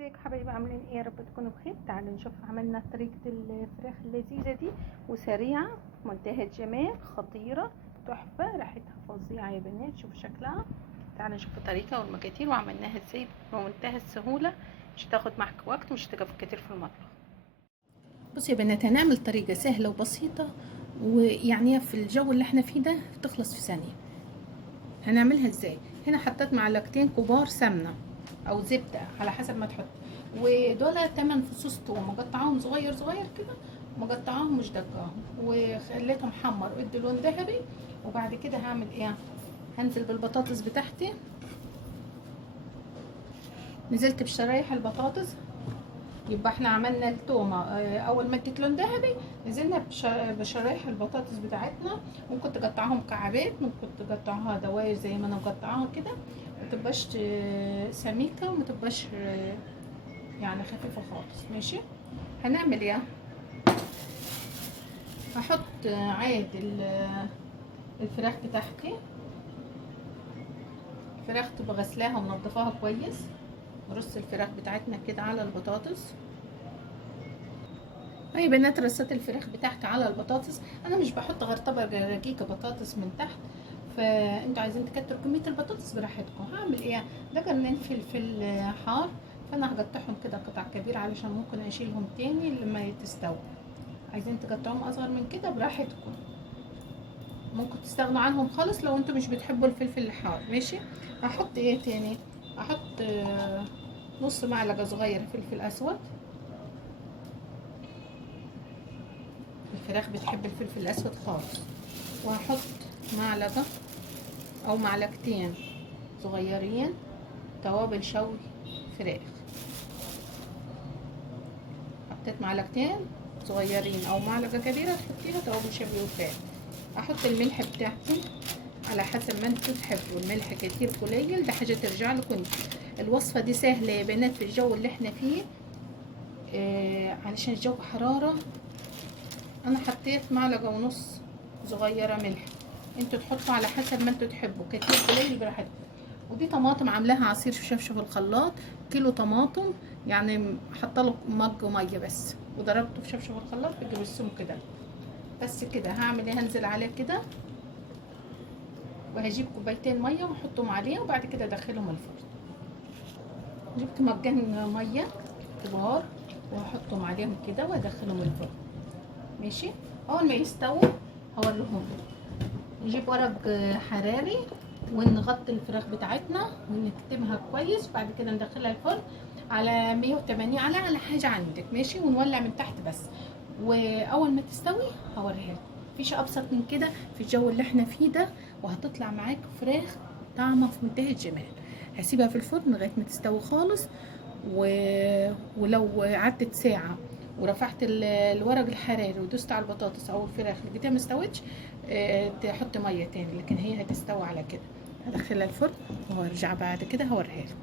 ازيك حبايبي، عاملين ايه؟ يا رب تكونوا بخير. تعالوا نشوف عملنا طريقه الفراخ اللذيذه دي وسريعه في منتهى الجمال، خطيره تحفه، ريحتها فظيعه يا بنات. شوفوا شكلها. تعالوا نشوف الطريقه والمقادير وعملناها ازاي بمنتهى السهوله، مش هتاخد معاك وقت ومش هتقف كتير في المطبخ. بصوا يا بنات، هنعمل طريقه سهله وبسيطه، ويعني في الجو اللي احنا فيه ده تخلص في ثانيه. هنعملها ازاي؟ هنا حطيت معلقتين كبار سمنه او زبده على حسب ما تحط، ودول 8 فصوص توم مقطعاهم صغير صغير كده، مقطعاهم مش دقاهم، وخليتهم حمر ادوا لون ذهبي. وبعد كده هعمل ايه؟ هنزل بالبطاطس بتاعتي. نزلت بشرايح البطاطس، يبقى احنا عملنا التومه اول ما ادت لون ذهبي نزلنا بشرايح البطاطس بتاعتنا. ممكن تقطعهم مكعبات، ممكن تقطعوها دواير زي ما انا مقطعاها كده، ما تبقاش سميكه وما تبقاش يعني خفيفه خالص. ماشي. هنعمل ايه؟ هحط عاد الفراخ بتاعتي. الفراخ تبقى غسلاها ومنضفاها كويس، نرص الفراخ بتاعتنا كده على البطاطس. اي بنات، رصيت الفراخ بتاعتي على البطاطس. انا مش بحط غير طبق رقيق بطاطس من تحت، فانتوا عايزين تكتروا كميه البطاطس براحتكم. هعمل ايه؟ ده قرنين فلفل حار، فانا هقطعهم كده قطع كبيره علشان ممكن اشيلهم تاني لما تستوي. عايزين تقطعوهم اصغر من كده براحتكم، ممكن تستغنوا عنهم خالص لو انتوا مش بتحبوا الفلفل الحار. ماشي. هحط ايه تاني؟ هحط نص معلقه صغيره فلفل اسود. الفراخ بتحب الفلفل الاسود خالص. وهحط معلقه او معلقتين صغيرين توابل شوي فراخ. حطيت معلقتين صغيرين او معلقه كبيره تحطيها توابل شوي فراخ. احط الملح بتاعتي على حسب ما انتوا تحبوا، الملح كتير قليل ده حاجه ترجع لكم انتوا. الوصفه دي سهله يا بنات في الجو اللي احنا فيه، علشان الجو حراره. انا حطيت معلقه ونص صغيره ملح، انتوا تحطوا على حسب ما انتوا تحبوا، كتير قليل براحتكم. ودي طماطم عاملاها عصير شفشف في الخلاط، كيلو طماطم يعني حاطه له مج ميه بس، وضربته في شفشف الخلاط بيجيب السمك كده. بس كده هعمل ايه؟ هنزل عليه كده، وهجيب كوبايتين ميه واحطهم عليه، وبعد كده ادخلهم الفرن. جبت مجان ميه كبار وهحطهم عليهم كده وادخلهم الفرن. ماشي. اول ما يستووا هوريهم. نجيب ورق حراري ونغطي الفراخ بتاعتنا ونكتمها كويس، وبعد كده ندخلها الفرن على 180 على حاجه عندك. ماشي. ونولع من تحت بس، واول ما تستوي هوريها لكم. مفيش ابسط من كده في الجو اللي احنا فيه ده، وهتطلع معاك فراخ طعمه في منتهى الجمال. هسيبها في الفرن لغايه ما تستوي خالص، ولو عدت ساعه ورفعت الورق الحراري ودوست على البطاطس او الفراخ لقيتها ما استوتش، تحط ميه تاني، لكن هي هتستوي على كده. هدخلها الفرن وهرجع بعد كده هوريها لكم.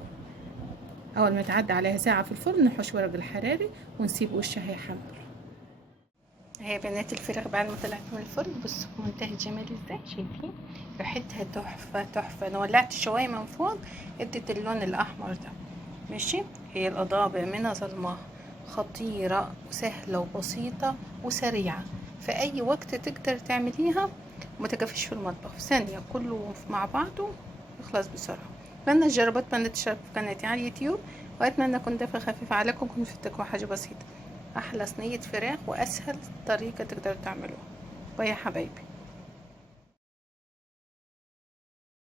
اول ما تعدي عليها ساعه في الفرن نحوش ورق الحراري ونسيب وشها يحمر. اهي بنات الفراخ بعد ما طلعت من الفرن، بصوا منتهى الجمال ازاي، شايفين ريحتها تحفه تحفه. انا ولعت شويه من فوق ادت اللون الاحمر ده. ماشي. هي الاضاءه بامانه ظلمه، خطيره وسهله وبسيطه وسريعه، في اي وقت تقدر تعمليها وما تقفيش في المطبخ، في ثانيه كله مع بعضه يخلص بسرعه. اتمنى تجربوا، اتمنى تشتركوا في قناتي على اليوتيوب، واتمنى اكون ضيفه خفيفه عليكم، كنت فدتكم حاجه بسيطه. احلى صينيه فراخ واسهل طريقه تقدروا تعملوها. ويا حبايبي.